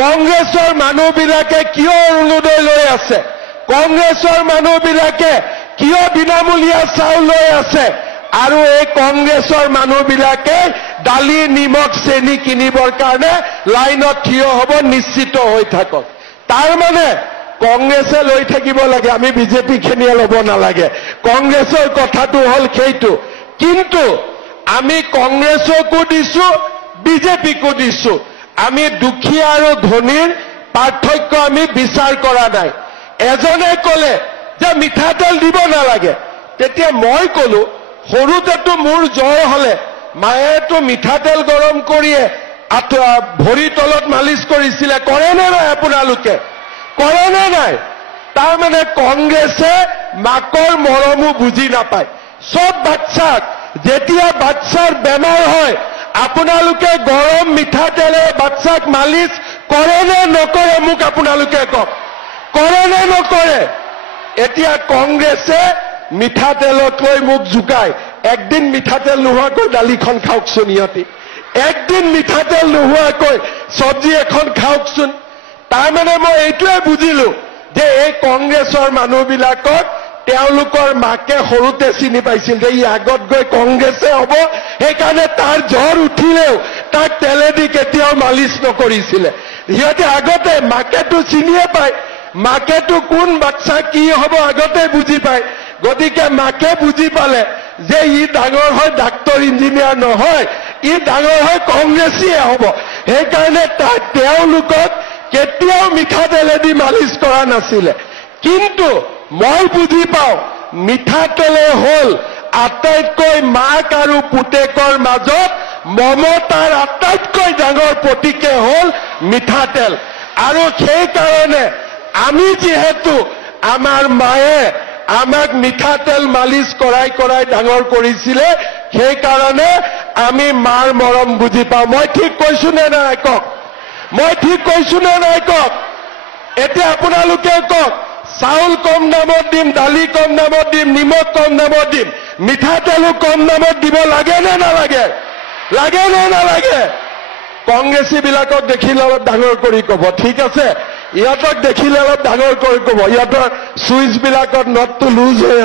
কংগ্ৰেছৰ মানুহবিলাকে কিয় অৰুণোদয় লৈ আছে, কংগ্ৰেছৰ মানুহবিলাকে কিয় বিনামূলীয়া চাউল লৈ আছে, আৰু এই কংগ্ৰেছৰ মানুহবিলাকে দালি নিমখ চেনি কিনিবৰ কাৰণে লাইনত থিয় হ'ব, নিশ্চিত হৈ থাকক। তাৰ মানে কংগ্ৰেছে লৈ থাকিব লাগে, আমি বিজেপি খিনিয়ে ল'ব নালাগে। কংগ্ৰেছৰ কথাটো হ'ল সেইটো, কিন্তু আমি কংগ্ৰেছকো দিছো, বিজেপিকো দিছো। আমি দুখীয়া আৰু ধনীৰ পাৰ্থক্য আমি বিচাৰ কৰা নাই। এজনে ক'লে যে মিঠাতেল দিব নালাগে, তেতিয়া মই ক'লো সৰুতেতো মোৰ জ্বৰ হলে মায়েতো মিঠাতেল গৰম কৰিয়ে ভৰিৰ তলত মালিচ কৰিছিলে, কৰে নে নাই আপোনালোকে? কৰে নে নাই? তাৰমানে কংগ্ৰেছে মাকৰ মৰমো বুজি নাপায়। সব বাচ্চাক যেতিয়া বাচ্চাৰ বেমাৰ হয় আপোনালোকে গৰম মিঠাতেলে বাচ্চাক মালিচ কৰে নে নকৰে? মোক আপোনালোকে কওক, কৰে নে নকৰে? এতিয়া কংগ্ৰেছে মিঠাতেলক লৈ মোক জোকায়। একদিন মিঠাতেল নোহোৱাকৈ দালিখন খাওকচোন, ইহঁতি একদিন মিঠাতেল নোহোৱাকৈ চব্জি এখন খাওকচোন। তাৰমানে মই এইটোৱে বুজিলো যে এই কংগ্ৰেছৰ মানুহবিলাকক তেওঁলোকৰ মাকে সৰুতে চিনি পাইছিল যে ই আগত গৈ কংগ্ৰেছে হ'ব, সেইকাৰণে তাৰ জ্বৰ উঠিলেও তাক তেলেদি কেতিয়াও মালিচ নকৰিছিলে। সিহঁতে আগতে মাকেতো চিনিয়ে পায়, মাকেতো কোন বাচ্চা কি হ'ব আগতে বুজি পায়। গতিকে মাকে বুজি পালে যে ই ডাঙৰ হয় ডাক্তৰ ইঞ্জিনিয়াৰ নহয়, ই ডাঙৰ হয় কংগ্ৰেছীয়ে হ'ব, সেইকাৰণে তেওঁলোকক কেতিয়াও মিঠাতেলেদি মালিচ কৰা নাছিলে। কিন্তু মই বুজি পাওঁ মিঠাতেলে হ'ল আটাইতকৈ মাক আৰু পুতেকৰ মাজত মমতাৰ আটাইতকৈ ডাঙৰ প্ৰতীকে হ'ল মিঠাতেল। আৰু সেইকাৰণে আমি যিহেতু আমাৰ মায়ে আমাক মিঠাতেল মালিচ কৰাই কৰাই ডাঙৰ কৰিছিলে, সেইকাৰণে আমি মাৰ মৰম বুজি পাওঁ। মই ঠিক কৈছো নে নাই কওক? মই ঠিক কৈছো নে নাই কওক? এতিয়া আপোনালোকে কওক, চাউল কম দামত দিম, দালি কম দামত দিম, নিমখ কম দামত দিম, মিঠাতেলো কম দামত দিব লাগে নে নালাগে? লাগে নে নালাগে? কংগ্ৰেছীবিলাকক দেখিলে অলপ ডাঙৰ কৰি ক'ব, ঠিক আছে? ইহঁতক দেখিলে অলপ ডাঙৰ কৰি ক'ব, ইহঁতৰ চুইচবিলাকত নটটো লুজ হৈ